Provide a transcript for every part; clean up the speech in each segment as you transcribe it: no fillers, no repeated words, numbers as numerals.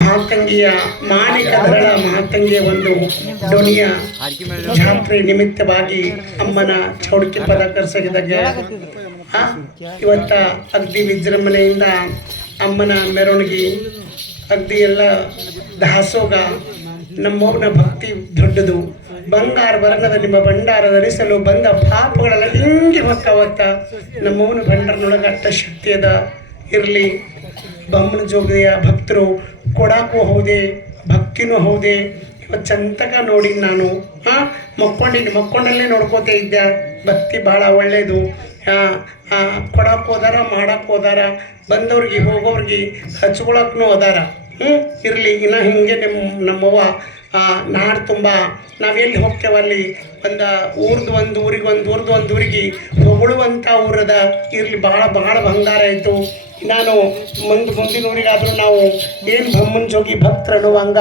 ಮಹಾತಂಗಿಯ ಮಾಣಿಕ ಧರಳ ಮಹಾತಂಗಿಯ ಒಂದು ಡೊಣಿಯ ಜಾತ್ರೆ ನಿಮಿತ್ತವಾಗಿ ಅಮ್ಮನ ಚೌಡಿಕೆ ಪದ ಕರ್ಸಗಿದಾಗ ಇವತ್ತ ಅಗ್ದಿ ವಿಜೃಂಭಣೆಯಿಂದ ಅಮ್ಮನ ಮೆರವಣಿಗೆ ಅಗ್ದಿ ಎಲ್ಲ ದಾಸೋಗ ನಮ್ಮವನ ಭಕ್ತಿ ದೊಡ್ಡದು. ಬಂಗಾರ ವರ್ಣದ ನಿಮ್ಮ ಭಂಡಾರ ಧರಿಸಲು ಬಂದ ಪಾಪಗಳೆಲ್ಲ ಹಿಂಗೆ ಹೊಕ್ಕವತ್ತ ನಮ್ಮವನ ಭಂಡಾರನೊಳಗೆ ಅಟ್ಟ ಶಕ್ತಿ ಅದ ಇರಲಿ. ಬಮ್ಮನ ಜೋಗಿಯ ಭಕ್ತರು ಕೊಡಾಕು ಹೌದೇ, ಭಕ್ತಿನೂ ಹೌದೇ. ಇವತ್ತು ಚಂತಕ ನೋಡಿ ನಾನು ಮಕ್ಕೊಂಡಲ್ಲೇ ನೋಡ್ಕೋತಾ ಇದ್ದೆ. ಭಕ್ತಿ ಭಾಳ ಒಳ್ಳೆಯದು. ಕೊಡಕ್ಕೆ ಹೋದಾರ, ಮಾಡಕ್ಕೆ ಹೋದಾರ, ಬಂದವ್ರಿಗೆ ಹೋಗೋವ್ರಿಗೆ ಹಚ್ಕೊಳಕ್ಕೂ ಹೋದಾರ. ಇರಲಿ. ಇನ್ನು ಹಿಂಗೆ ನಮ್ಮವ್ವ ನಾಡು ತುಂಬ ನಾವೆಲ್ಲಿ ಹೋಗ್ತೇವಲ್ಲಿ ಒಂದು ಊರಿಗೆ ಹೊಗಳುವಂಥ ಊರದ ಇರಲಿ. ಭಾಳ ಬಂಗಾರ ಆಯಿತು. ನಾನು ಮುಂದಿನ ಊರಿಗಾದರೂ ನಾವು ಏನು ಬಮ್ಮನ ಜೋಗಿ ಭಕ್ತರು ಅನ್ನುವಂಗ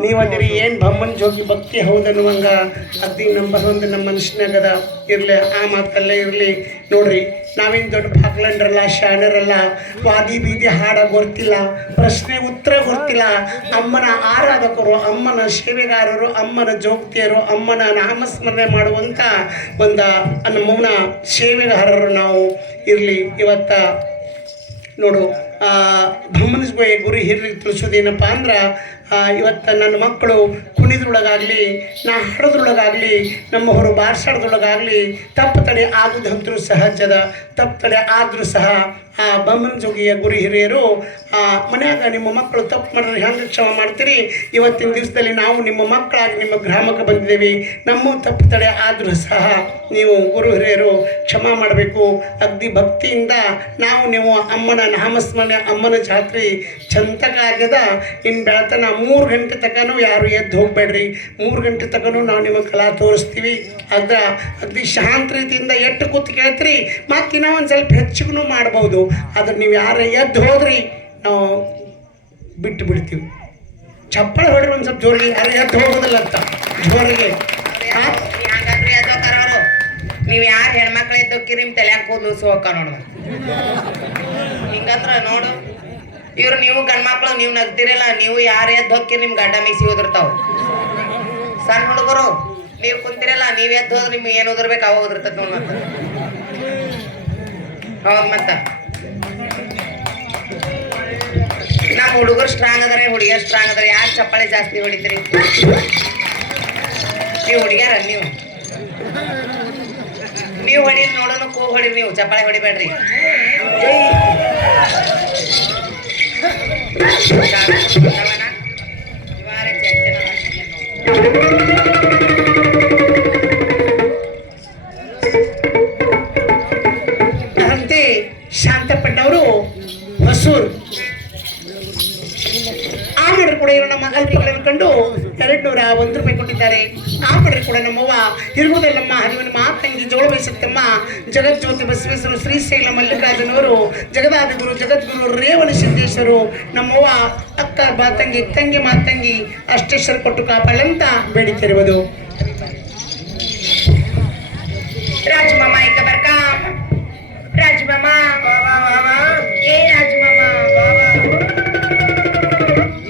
ನೀವಂದಿರಿ, ಏನು ಬಮ್ಮನ ಜೋಗಿ ಭಕ್ತಿ ಹೌದನ್ನುವಂಗ ಅಗ್ದಿ ನಂಬರ್ ಒಂದು ನಮ್ಮ ಮನುಷ್ಯನಾಗದ. ಇರಲಿ, ಆ ಮಾತಲ್ಲೇ ಇರಲಿ. ನೋಡ್ರಿ, ನಾವೇನು ದೊಡ್ಡ ಬಾಕ್ಲಂಡ್ರಲ್ಲ, ಶಾಣರಲ್ಲ, ವಾದಿ ಬೀದಿ ಹಾಡ ಗೊತ್ತಿಲ್ಲ, ಪ್ರಶ್ನೆ ಉತ್ತರ ಗೊತ್ತಿಲ್ಲ. ಅಮ್ಮನ ಆರಾಧಕರು, ಅಮ್ಮನ ಸೇವೆಗಾರರು, ಅಮ್ಮನ ಜೋಗ್ತಿಯರು, ಅಮ್ಮನ ನಾಮಸ್ಮರಣೆ ಮಾಡುವಂಥ ಒಂದು ಮೌನ ಸೇವೆಗಾರರು ನಾವು. ಇರಲಿ. ಇವತ್ತ ನೋಡು, ಬ್ರಹ್ಮನ ಗುರಿ ಹಿರಿಯರಿಗೆ ತಿಳಿಸೋದೇನಪ್ಪ ಅಂದ್ರೆ, ಇವತ್ತು ನನ್ನ ಮಕ್ಕಳು ಕುಣಿದ್ರೊಳಗಾಗಲಿ, ನಾ ಹಾಡೋದ್ರೊಳಗಾಗಲಿ, ನಮ್ಮ ಹೊರ ಬಾರ್ಸಾಡೋದ್ರೊಳಗಾಗಲಿ ತಪ್ಪು ತಡೆ ಆಗೋದಂತರೂ ಸಹಜದ. ತಪ್ಪು ತಡೆ ಆದರೂ ಸಹ ಆ ಬಮ್ಮನ ಜೋಗಿಯ ಗುರಿ ಹಿರಿಯರು ಮನ್ಯಾಗ ನಿಮ್ಮ ಮಕ್ಕಳು ತಪ್ಪು ಮಾಡಿದ್ರೆ ಹೆಂಗೆ ಕ್ಷಮ ಮಾಡ್ತೀರಿ? ಇವತ್ತಿನ ದಿವಸದಲ್ಲಿ ನಾವು ನಿಮ್ಮ ಮಕ್ಕಳಾಗಿ ನಿಮ್ಮ ಗ್ರಾಮಕ್ಕೆ ಬಂದಿದ್ದೇವೆ. ನಮ್ಮ ತಪ್ಪು ತಡೆ ಆದರೂ ಸಹ ನೀವು ಗುರು ಹಿರಿಯರು ಕ್ಷಮ ಮಾಡಬೇಕು. ಅಗ್ದಿ ಭಕ್ತಿಯಿಂದ ನೀವು ಅಮ್ಮನ ನಾಮಸ್ಮರಣೆ, ಅಮ್ಮನ ಜಾತ್ರೆ ಚಂತಕ ಆಗ್ಯದ. ಇನ್ನು ಬೆಳತನ 3 ಗಂಟೆ ತನಕನೂ ಯಾರು ಎದ್ದು ಹೋಗಬೇಡ್ರಿ. 3 ಗಂಟೆ ತನಕನೂ ನಾವು ನಿಮಗೆ ಕಲಾ ತೋರಿಸ್ತೀವಿ. ಅಗ್ದಿ ಶಾಂತ ರೀತಿಯಿಂದ ಎಟ್ಟು ಕೂತು ಕೇಳ್ತೀರಿ. ಮತ್ತು ಇನ್ನೂ ಒಂದು ಸ್ವಲ್ಪ ಹೆಚ್ಚಿಗೂ ಮಾಡ್ಬೋದು. ಆದ್ರೆ ನೀವು ಯಾರು ಎದ್ದು ಹೋದ್ರಿ ನಾವು ಬಿಟ್ಟು ಬಿಡ್ತೀವಿ. ಚಪ್ಪಳೆ ಹೊಡ್ರಿ ಒಂದು ಸ್ವಲ್ಪ ಜೋರಿಗೆ. ಯಾರು ಎದ್ದು ಹೋಗೋದಿಲ್ಲ ಅಂತ ಜೋರಿಗೆ. ಹಾಗಾದ್ರೆ ಎದ್ದೋತಾರವರು. ನೀವು ಯಾರು ಹೆಣ್ಮಕ್ಳು ಎದ್ದೋಕ್ಕಿರಿ, ನಿಮ್ಮ ತಲೆಯಾಗ ಕೂದಲು ಸೋಕ ನೋಡುವ ಹಿಂಗತ್ರ ನೋಡು. ಇವ್ರು ನೀವು ಗಂಡ್ಮಕ್ಳು ನೀವು ನಗ್ತಿರಲ್ಲ, ನೀವು ಯಾರು ಎದ್ದು ಹೋಗ್ಕಿರಿ ನಿಮ್ಮ ಗಡ್ಡ ಮೀಸಿ ಓದಿರ್ತಾವ. ಸಣ್ಣ ಹುಡುಗರು ನೀವು ಕುಂತಿರಲ್ಲ, ನೀವು ಎದ್ದು ಹೋದ್ರೆ ನಿಮ್ಗೆ ಏನು ಓದಿರ್ಬೇಕು ಅವಾಗ ಓದಿರ್ತದ ನೋಡ್. ಮತ್ತ ಹೌದು, ಮತ್ತ ನಮ್ಮ ಹುಡುಗರು ಸ್ಟ್ರಾಂಗ್ ಅದಾರೆ, ಹುಡುಗಿಯರು ಸ್ಟ್ರಾಂಗ್ ಅದಾರೆ. ಯಾರು ಚಪ್ಪಾಳೆ ಜಾಸ್ತಿ ಹೊಡಿತೀರಿ? ನೀವು ಹುಡುಗ್ಯಾರ, ನೀವು ಹೊಡೀರಿ ನೋಡೋಣ. ಕೂಗ್ ಹೊಡೀರಿ, ನೀವು ಚಪ್ಪಾಳೆ ಹೊಡಿಬೇಡ್ರಿ. ಅಂತೆ ಶಾಂತಪಟ್ಟವರು ಹೊಸೂರು ಆ ಮಾಡ್ರಿ ಕೂಡ ಇವರು ನಮ್ಮ ಅಲ್ರಿಗಳನ್ನು ಕಂಡು 201 ರೂಪಾಯಿ ಕೊಟ್ಟಿದ್ದಾರೆ. ಆ ಮಾಡ್ರಿ ಕೂಡ ನಮ್ಮವ್ವ ಹಿರುಗುದಲ್ಲಮ್ಮ ಹರಿವನ ಮಾತಂಗಿ ಜೋಳಬೈ ಸತ್ಯಮ್ಮ, ಜಗಜ್ಯೋತಿ ಬಸವೇಶ್ವರ, ಶ್ರೀಶೈಲ ಮಲ್ಲಿಕಾರ್ಜುನವರು, ಜಗದಾದಿಗುರು ಜಗದ್ಗುರು ರೇವಣ ಸಿದ್ದೇಶ್ವರು, ನಮ್ಮವ್ವ ಅಕ್ಕ ಮಾತಂಗಿ, ತಂಗಿ ಮಾತಂಗಿ ಅಷ್ಟೇಶ್ವರ ಕೊಟ್ಟು ಕಾಪಾಡಂತ ಬೇಡಿಕೆಯಿರುವುದು. ರಾಜಮಾಮ ಈಗ ಬರ್ಕ ರಾಜಮಾಮ, ಏ ರಾಜಮಾಮ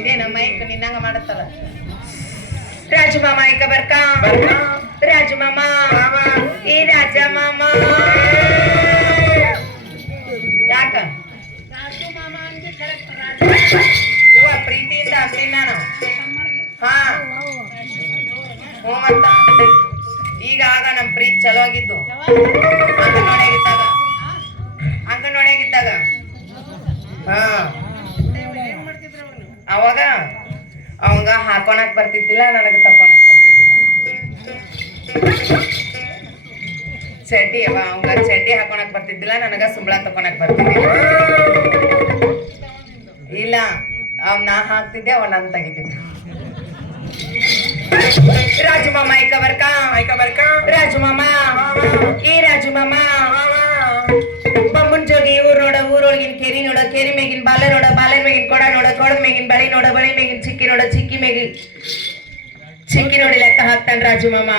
ಇದೇನಮ್ಮ ಈಗ ನಿನ್ನಂಗ ಮಾಡತ್ತಲ್ಲ. ರಾಜಮಾಮ ಈಗ ಬರ್ಕ ರಾಜಮಾಮ, ಏ ರಾಜಮಾಮ. ಯಾಕ ಇವ ಪ್ರೀತಿಯಿಂದ ಅಂತೀನಿ ನಾನು. ಹಾ ಹೋಮಂತ ಈಗ ಆಗ ನಮ್ ಪ್ರೀತಿ ಚಲೋ ಆಗಿದ್ದು ಅಂಗನವಾಡಿಯಾಗಿದ್ದಾಗ ಹಾ ಅವಾಗ ಅವಂಗ ಹಾಕೊಳಕ್ ಬರ್ತಿದ್ದಿಲ್ಲ, ನನಗೆ ತಕೊಳಕ್ ಬರ್ತಿದ್ದಿಲ್ಲ. ಚಡ್ಡಿ ಅವಂಗ ಚಡ್ಡಿ ಹಾಕೊಳಕ್ ಬರ್ತಿದ್ದಿಲ್ಲ, ನನಗ ಸುಂಬಳ ತಕೊಳಕ್ ಬರ್ತಿದ್ದಿಲ್ಲ. ಇಲ್ಲ, ಅವ್ ನಾ ಹಾಕ್ತಿದ್ದೆ, ಅವ ನನ್ ತೆಗಿತಿದ್ದ. ರಾಜಮಾಮ ಐಕ ಬರ್ಕ ರಾಜಮಾಮ, ಏ ರಾಜಮಾಮ. ಬಮ್ಮನ್ ಜೋಗಿ ಊರೊಳಗಿನ ಕೆರಿ ನೋಡ, ಕೆರಿ ಮೇಗಿನ ಬಾಲೆ ನೋಡ, ಬಾಲೆ ಮೇಗಿನ ಕೊಡ ನೋಡ, ಕೊಡದ ಮೇಗಿನ ಬಳಿ ನೋಡ, ಬಳಿ ಮೇಗಿನ ಚಿಕ್ಕಿ ನೋಡ, ಚಿಕ್ಕಿ ಮೇಗಿನ ಚಿಕ್ಕಿ ನೋಡಿ ಲೆಕ್ಕ ಹಾಕ್ತಾನೆ ರಾಜಮಾಮ.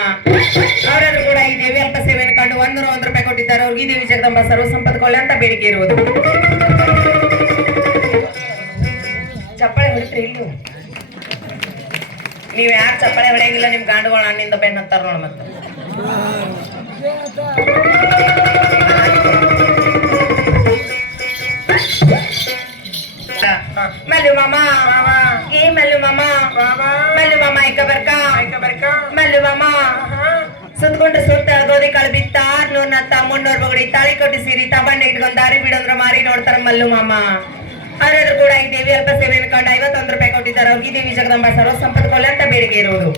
ಅವರಾದ್ರೂ ಕೂಡ ಈ ದೇವಿ ಅಲ್ಪ ಸೇವೆಯನ್ನು ಕಂಡು 101 ರೂಪಾಯಿ ಕೊಟ್ಟಿದ್ದಾರೆ. ಅವ್ರಿಗೆ ಈ ದೇವಿ ಜಗದಂಬ ಸರ್ವ ಸಂಪತ್ಕೊಳ್ಳಿ ಅಂತ ಬೇಡಿಕೆ ಇರುವುದು. ಚಪ್ಪಾಳೆ ಹೊಡಿತ್ರಿ ಇಲ್ಲೂ ನೀವ್ ಯಾರು ಚಪ್ಪಾಳೆ ಹೊಡೆಯಂಗಿಲ್ಲ ನಿಮ್ ಗಾಂಡುಗಳು ಹಣ್ಣಿಂದ ಬೆನ್ನ ಹತ್ತಾರ ನೋಡ ಮತ್ತೆ ಮಲ್ಲು ಮಾಮ ಏ ಮಲ್ಲು ಮಾಮ ಮಲ್ಲು ಮಾಮ ಐಕ ಬರ್ಕ ಮಲ್ಲು ಮಾಮ ಸುತ್ಕೊಂಡು ಸುತ್ತ ಗೋಧಿ ಕಾಳು ಬಿತ್ತಾರ್ 100 ಬಗಡಿ ತಾಳಿ ಕೊಟ್ಟು ಸೀರಿ ತಬಂಡೆ ಇಟ್ಕೊಂಡ್ ದಾರಿ ಬಿಡೋದ್ರ ಮಾರಿ ನೋಡ್ತಾರ ಮಲ್ಲು ಮಾಮ ಅವರೆಲ್ಲರೂ ಕೂಡ ಈ ದೇವಿ ಅಲ್ಪ ಸೇವೆ ಅನ್ಕೊಂಡು 51 ರೂಪಾಯಿ ಕೊಟ್ಟಿದ್ದಾರೆ ಅವ್ರಿಗೆ ದೇವಿ ಜಗದಂಬ ಸರ್ವ ಸಂಪತ್ತು ಕೊಲೆ ಅಂತ ಬೇಡಿಕೆ ಇರುವುದು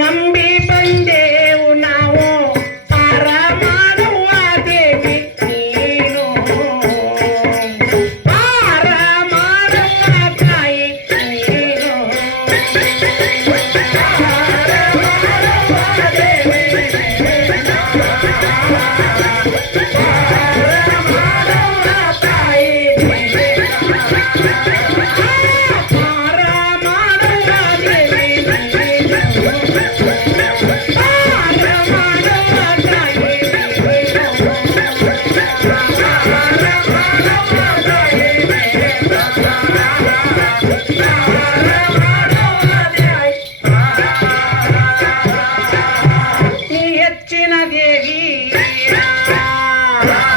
ನಂಬಿ